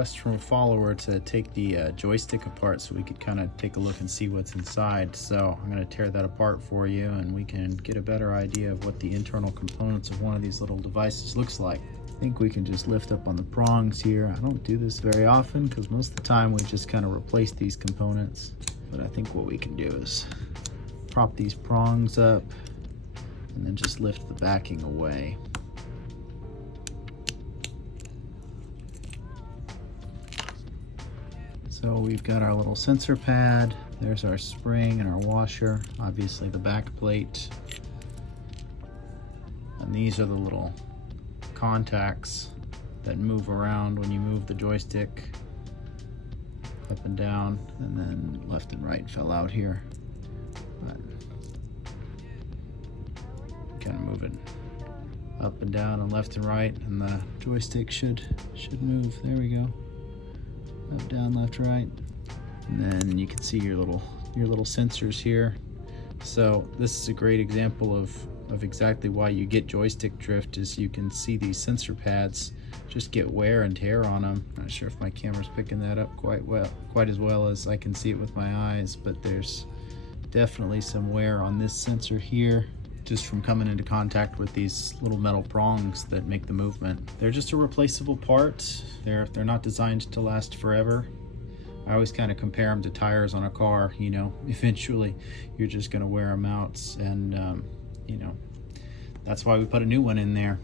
request from a follower to take the joystick apart so we could kind of take a look and see what's inside. So I'm going to tear that apart for you and we can get a better idea of what the internal components of one of these little devices looks like. I think we can just lift up on the prongs here. I don't do this very often because most of the time we just kind of replace these components. But I think what we can do is prop these prongs up and then just lift the backing away. So we've got our little sensor pad, there's our spring and our washer, obviously the back plate. And these are the little contacts that move around when you move the joystick up and down, and then left and right fell out here. But kind of move it up and down and left and right, and the joystick should move. There we go. Up, down, left, right. And then you can see your little sensors here. So this is a great example of exactly why you get joystick drift, is you can see these sensor pads just get wear and tear on them. Not sure if my camera's picking that up quite as well as I can see it with my eyes, but there's definitely some wear on this sensor here, just from coming into contact with these little metal prongs that make the movement. They're just a replaceable part. They're not designed to last forever. I always kind of compare them to tires on a car. You know, eventually you're just going to wear them out, and you know, that's why we put a new one in there.